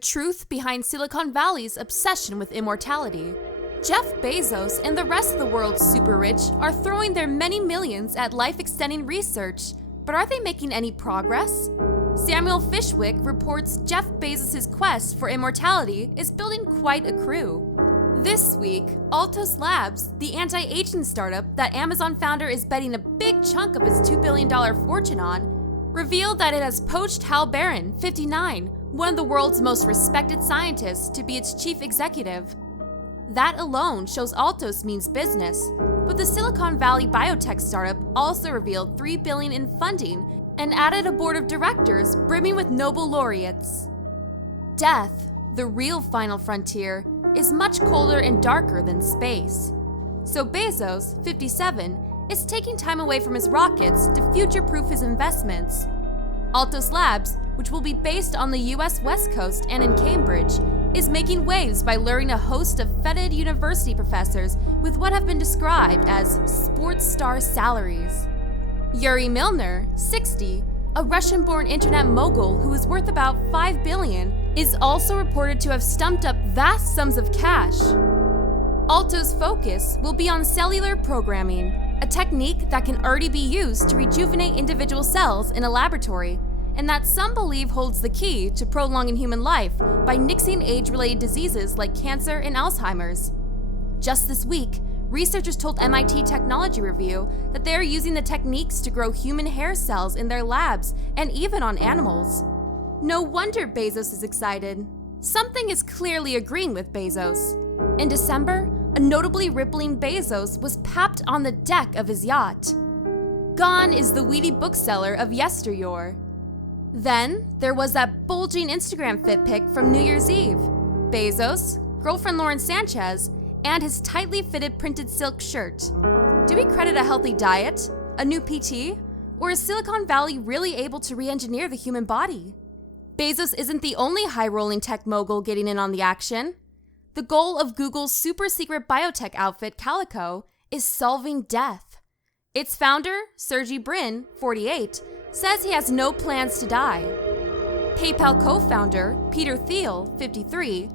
truth behind Silicon Valley's obsession with immortality. Jeff Bezos and the rest of the world's super rich are throwing their many millions at life-extending research, but are they making any progress? Samuel Fishwick reports Jeff Bezos' quest for immortality is building quite a crew. This week, Altos Labs, the anti-aging startup that Amazon founder is betting a big chunk of his $2 billion fortune on, revealed that it has poached Hal Barron, 59, one of the world's most respected scientists, to be its chief executive. That alone shows Altos means business, but the Silicon Valley biotech startup also revealed $3 billion in funding and added a board of directors brimming with Nobel laureates. Death, the real final frontier, is much colder and darker than space. So Bezos, 57, is taking time away from his rockets to future-proof his investments. Altos Labs, which will be based on the US West Coast and in Cambridge, is making waves by luring a host of feted university professors with what have been described as sports star salaries. Yuri Milner, 60, a Russian-born internet mogul who is worth about $5 billion, is also reported to have stumped up vast sums of cash. Altos' focus will be on cellular programming, a technique that can already be used to rejuvenate individual cells in a laboratory, and that some believe holds the key to prolonging human life by nixing age-related diseases like cancer and Alzheimer's. Just this week, researchers told MIT Technology Review that they are using the techniques to grow human hair cells in their labs and even on animals. No wonder Bezos is excited. Something is clearly agreeing with Bezos. In December, a notably rippling Bezos was papped on the deck of his yacht. Gone is the weedy bookseller of yesteryear. Then, there was that bulging Instagram fit pic from New Year's Eve. Bezos, girlfriend Lauren Sanchez, and his tightly fitted printed silk shirt. Do we credit a healthy diet, a new PT, or is Silicon Valley really able to re-engineer the human body? Bezos isn't the only high-rolling tech mogul getting in on the action. The goal of Google's super-secret biotech outfit, Calico, is solving death. Its founder, Sergey Brin, 48, says he has no plans to die. PayPal co-founder, Peter Thiel, 53,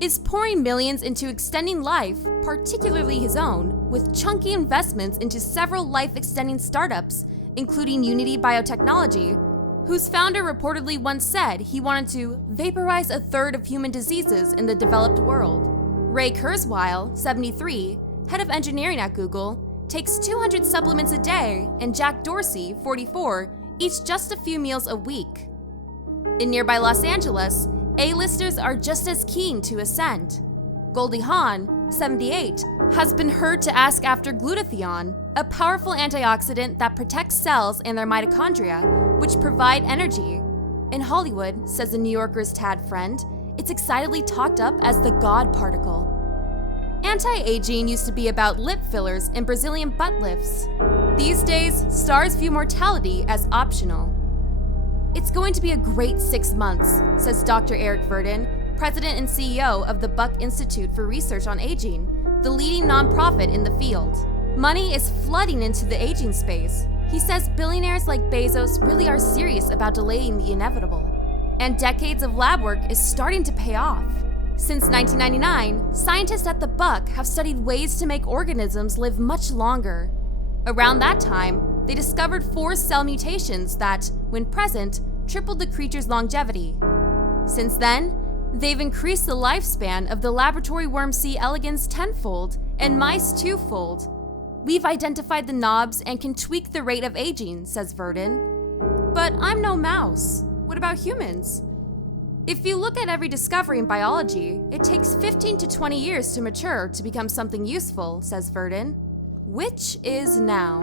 is pouring millions into extending life, particularly his own, with chunky investments into several life-extending startups, including Unity Biotechnology, whose founder reportedly once said he wanted to vaporize a third of human diseases in the developed world. Ray Kurzweil, 73, head of engineering at Google, takes 200 supplements a day, and Jack Dorsey, 44, eats just a few meals a week. In nearby Los Angeles, A-listers are just as keen to ascend. Goldie Hawn, 78, has been heard to ask after glutathione, a powerful antioxidant that protects cells and their mitochondria, which provide energy. In Hollywood, says the New Yorker's Tad Friend, it's excitedly talked up as the God particle. Anti-aging used to be about lip fillers and Brazilian butt lifts. These days, stars view mortality as optional. It's going to be a great 6 months, says Dr. Eric Verdin, president and CEO of the Buck Institute for Research on Aging, the leading nonprofit in the field. Money is flooding into the aging space. He says billionaires like Bezos really are serious about delaying the inevitable. And decades of lab work is starting to pay off. Since 1999, scientists at the Buck have studied ways to make organisms live much longer. Around that time, they discovered 4 cell mutations that, when present, tripled the creature's longevity. Since then, they've increased the lifespan of the laboratory worm C. elegans tenfold and mice twofold. We've identified the knobs and can tweak the rate of aging, says Verdin. But I'm no mouse. What about humans? If you look at every discovery in biology, it takes 15 to 20 years to mature to become something useful, says Verdin. Which is now.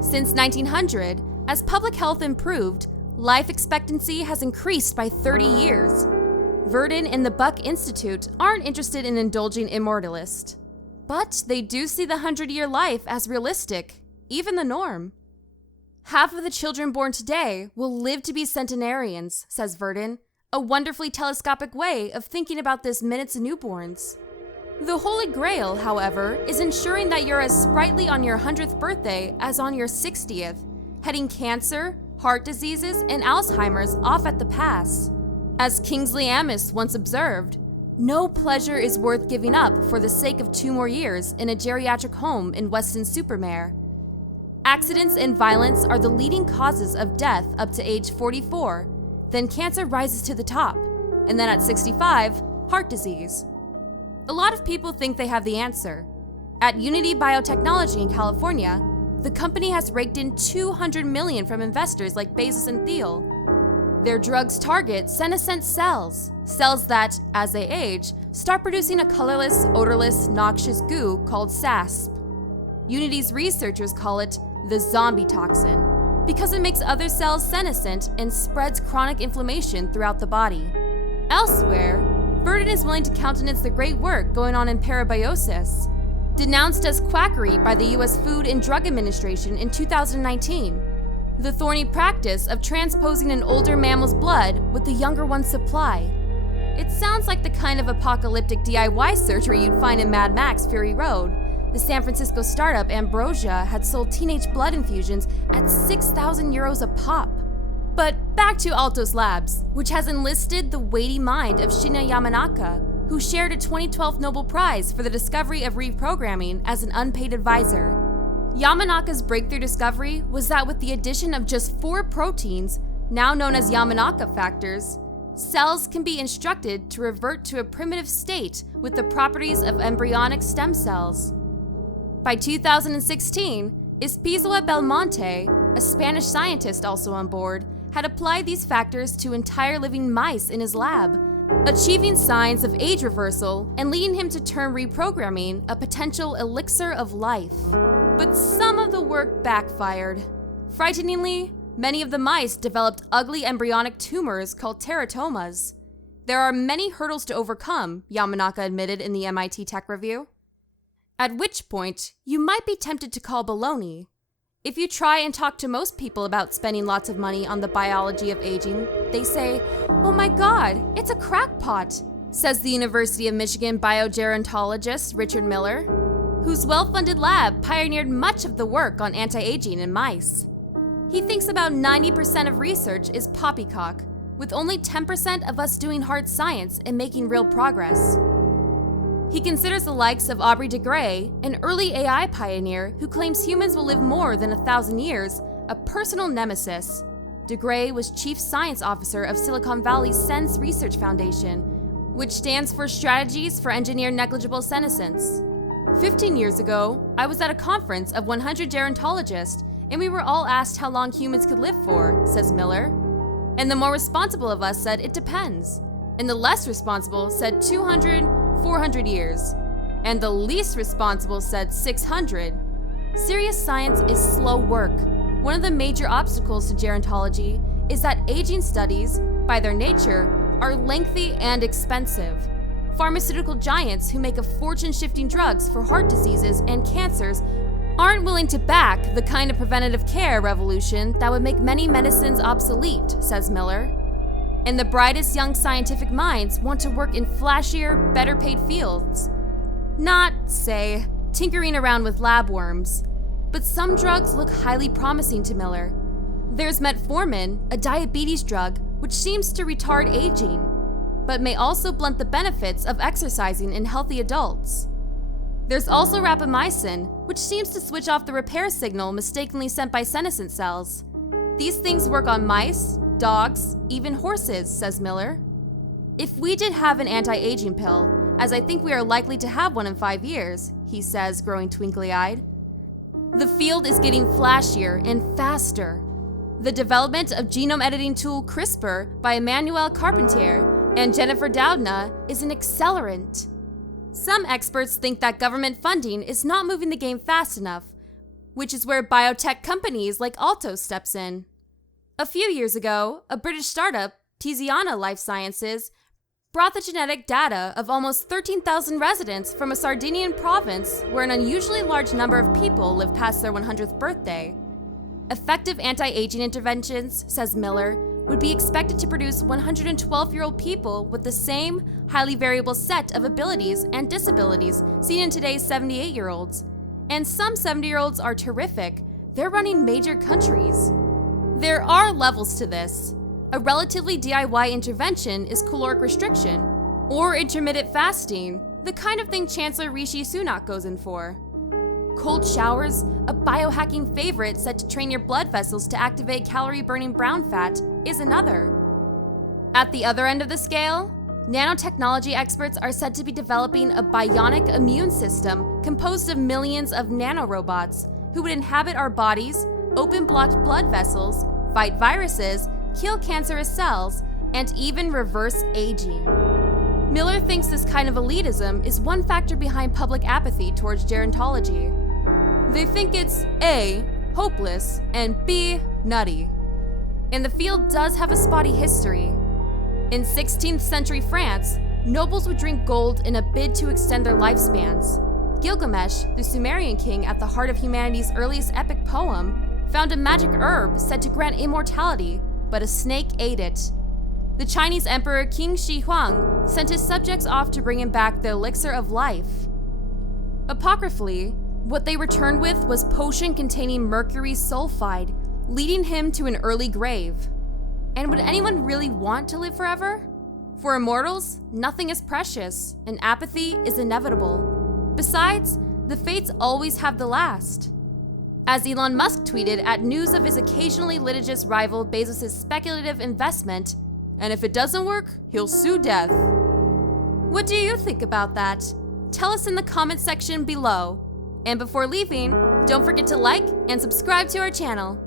Since 1900, as public health improved, life expectancy has increased by 30 years. Verdin and the Buck Institute aren't interested in indulging immortalists. But they do see the 100-year life as realistic, even the norm. Half of the children born today will live to be centenarians, says Verdin, a wonderfully telescopic way of thinking about this minutes newborns. The holy grail, however, is ensuring that you're as sprightly on your 100th birthday as on your 60th, heading cancer, heart diseases, and Alzheimer's off at the pass. As Kingsley Amis once observed, no pleasure is worth giving up for the sake of 2 more years in a geriatric home in Weston-super-Mare. Accidents and violence are the leading causes of death up to age 44, then cancer rises to the top, and then at 65, heart disease. A lot of people think they have the answer. At Unity Biotechnology in California, the company has raked in $200 million from investors like Bezos and Thiel. Their drugs target senescent cells that, as they age, start producing a colorless, odorless, noxious goo called SASP. Unity's researchers call it the zombie toxin because it makes other cells senescent and spreads chronic inflammation throughout the body. Elsewhere, Verdun is willing to countenance the great work going on in parabiosis, denounced as quackery by the U.S. Food and Drug Administration in 2019. The thorny practice of transposing an older mammal's blood with the younger one's supply. It sounds like the kind of apocalyptic DIY surgery you'd find in Mad Max Fury Road. The San Francisco startup Ambrosia had sold teenage blood infusions at €6,000 a pop. But back to Altos Labs, which has enlisted the weighty mind of Shinya Yamanaka, who shared a 2012 Nobel Prize for the discovery of reprogramming as an unpaid advisor. Yamanaka's breakthrough discovery was that with the addition of just 4 proteins, now known as Yamanaka factors, cells can be instructed to revert to a primitive state with the properties of embryonic stem cells. By 2016, Espizola Belmonte, a Spanish scientist also on board, had applied these factors to entire living mice in his lab, achieving signs of age reversal and leading him to term reprogramming a potential elixir of life. But some of the work backfired. Frighteningly, many of the mice developed ugly embryonic tumors called teratomas. There are many hurdles to overcome, Yamanaka admitted in the MIT Tech Review. At which point, you might be tempted to call baloney. If you try and talk to most people about spending lots of money on the biology of aging, they say, "Oh my God, it's a crackpot," says the University of Michigan biogerontologist Richard Miller, whose well-funded lab pioneered much of the work on anti-aging in mice. He thinks about 90% of research is poppycock, with only 10% of us doing hard science and making real progress. He considers the likes of Aubrey de Grey, an early AI pioneer who claims humans will live more than 1,000 years, a personal nemesis. De Grey was Chief Science Officer of Silicon Valley's SENS Research Foundation, which stands for Strategies for Engineered Negligible Senescence. 15 years ago, I was at a conference of 100 gerontologists, and we were all asked how long humans could live for, says Miller. And the more responsible of us said it depends, and the less responsible said 200, 400 years, and the least responsible said 600. Serious science is slow work. One of the major obstacles to gerontology is that aging studies, by their nature, are lengthy and expensive. Pharmaceutical giants who make a fortune shifting drugs for heart diseases and cancers aren't willing to back the kind of preventative care revolution that would make many medicines obsolete, says Miller. And the brightest young scientific minds want to work in flashier, better paid fields. Not, say, tinkering around with lab worms. But some drugs look highly promising to Miller. There's metformin, a diabetes drug, which seems to retard aging, but may also blunt the benefits of exercising in healthy adults. There's also rapamycin, which seems to switch off the repair signal mistakenly sent by senescent cells. These things work on mice, dogs, even horses, says Miller. If we did have an anti-aging pill, as I think we are likely to have one in 5 years, he says, growing twinkly-eyed, the field is getting flashier and faster. The development of genome editing tool CRISPR by Emmanuel Carpentier and Jennifer Doudna is an accelerant. Some experts think that government funding is not moving the game fast enough, which is where biotech companies like Altos steps in. A few years ago, a British startup, Tiziana Life Sciences, brought the genetic data of almost 13,000 residents from a Sardinian province where an unusually large number of people live past their 100th birthday. Effective anti-aging interventions, says Miller, would be expected to produce 112-year-old people with the same highly variable set of abilities and disabilities seen in today's 78-year-olds. And some 70-year-olds are terrific. They're running major countries. There are levels to this. A relatively DIY intervention is caloric restriction, or intermittent fasting, the kind of thing Chancellor Rishi Sunak goes in for. Cold showers, a biohacking favorite said to train your blood vessels to activate calorie-burning brown fat, is another. At the other end of the scale, nanotechnology experts are said to be developing a bionic immune system composed of millions of nanorobots who would inhabit our bodies, open blocked blood vessels, fight viruses, kill cancerous cells, and even reverse aging. Miller thinks this kind of elitism is one factor behind public apathy towards gerontology. They think it's A, hopeless, and B, nutty. And the field does have a spotty history. In 16th century France, nobles would drink gold in a bid to extend their lifespans. Gilgamesh, the Sumerian king at the heart of humanity's earliest epic poem, found a magic herb said to grant immortality, but a snake ate it. The Chinese emperor Qin Shi Huang sent his subjects off to bring him back the elixir of life. Apocryphally, what they returned with was potion containing mercury sulfide, leading him to an early grave. And would anyone really want to live forever? For immortals, nothing is precious, and apathy is inevitable. Besides, the fates always have the last. As Elon Musk tweeted at news of his occasionally litigious rival Bezos' speculative investment, and if it doesn't work, he'll sue death. What do you think about that? Tell us in the comment section below. And before leaving, don't forget to like and subscribe to our channel.